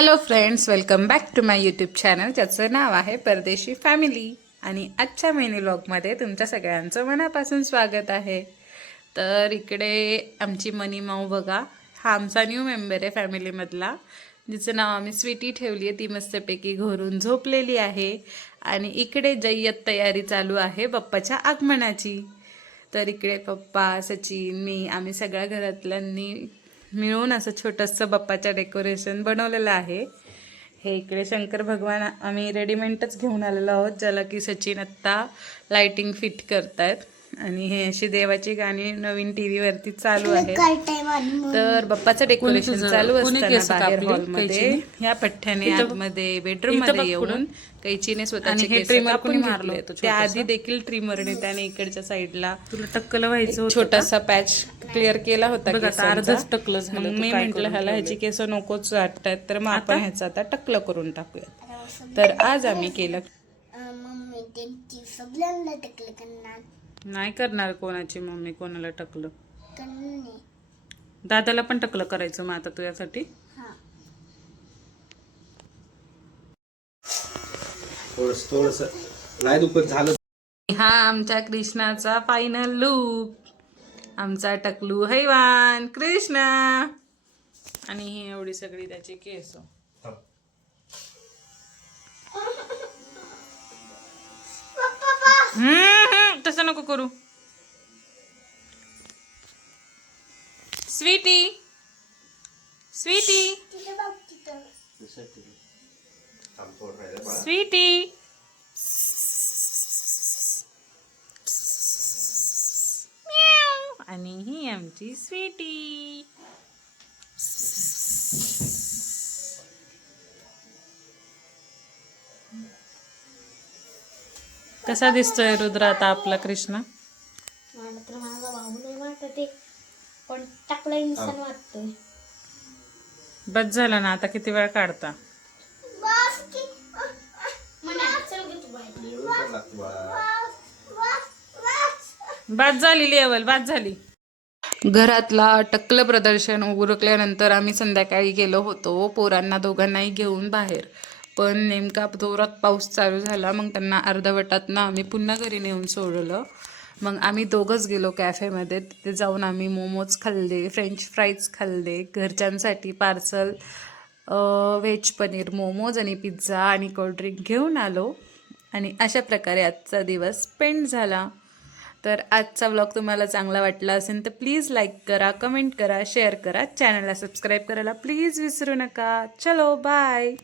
Hello friends, welcome back to my YouTube channel ज्याचं नाव आहे परदेशी फॅमिली. आणि आजच्या मिनी व्लॉगमध्ये तुमच्या सगळ्यांचं मनापासून स्वागत आहे. तर इकडे आमची मनी माऊ बघा, हा आमचा न्यू मेंबर आहे फॅमिलीमधला, जिचं नाव आम्ही स्वीटी ठेवली आहे. ती मस्तपैकी घरून झोपलेली आहे. आणि इकडे जय्यत तयारी चालू आहे बाप्पाच्या आगमनाची. तर इकडे पप्पा, सचिन, मी, आम्ही सगळ्या घरातल्यांनी मिळून असं छोटंसं बाप्पाचं डेकोरेशन बनवलेलं आहे. हे इकडे शंकर भगवान आम्ही रेडीमेडच घेऊन आलेलो आहोत, ज्याला की सचिन आत्ता लाइटिंग फिट करतायत. आणि हे अशी देवाची गाणी नवीन टीव्ही वरती चालू आहेत. तर बाप्पाचं डेकोरेशन चालू असताना बाहेर हॉलमध्ये ह्या पठ्ठ्याने आतमध्ये बेडरूम मध्ये येऊन कैचीने स्वतःचे केस कापून मारले. त्याआधी देखील ट्रिमरने त्याने इकडच्या साईडला तुला टक्कल व्हायचं छोटासा पॅच क्लिअर केला होता. अर्धच टक्कल झालं. मग मी म्हंटल ह्याला ह्याची केस नकोच वाटतात, तर मग आपण ह्याचं आता टक्कल करून टाकूयात. तर आज आम्ही केलं. नाही करणार कोणाची मम्मी कोणाला टकलं. दादाला पण टकलं करायचं मग आता तुझ्यासाठी. थोडस नाही दुखत झालं. हा आमच्या कृष्णाचा फायनल लुक, आमचा टकलू हैवान कृष्णा. आणि ही एवढी सगळी त्याची केस. तसं नको करू स्वीटी. स्वीटी स्वीटी आणि ही आमची स्वीटी. कसा दिसतोय रुद्र आता आपला कृष्णा? मला तर माझा भाऊ नाही वाटत, पण टाकला इंसान वाटतोय. बस झाला ना, आता किती वेळ काढता? बाद झाली लेवल, बाद झाली. घरातला टक्कल प्रदर्शन उरकल्यानंतर आम्ही संध्याकाळी गेलो होतो पोरांना दोघांनाही घेऊन बाहेर. पण नेमका जोरात पाऊस चालू झाला, मग त्यांना अर्धवटातनं आम्ही पुन्हा घरी नेऊन सोडलं. मग आम्ही दोघंच गेलो कॅफेमध्ये. तिथे जाऊन आम्ही मोमोज खाल्ले, फ्रेंच फ्राईज खाल्ले, घरच्यांसाठी पार्सल व्हेज पनीर मोमोज आणि पिझ्झा आणि कोल्ड्रिंक घेऊन आलो. आणि अशा प्रकारे आजचा दिवस स्पेंड झाला. तर आजचा व्लॉग तुम्हाला चांगला वाटला असेल तर प्लीज लाईक करा, कमेंट करा, शेअर करा, चॅनलला सबस्क्राईब करायला प्लीज विसरू नका. चलो बाय.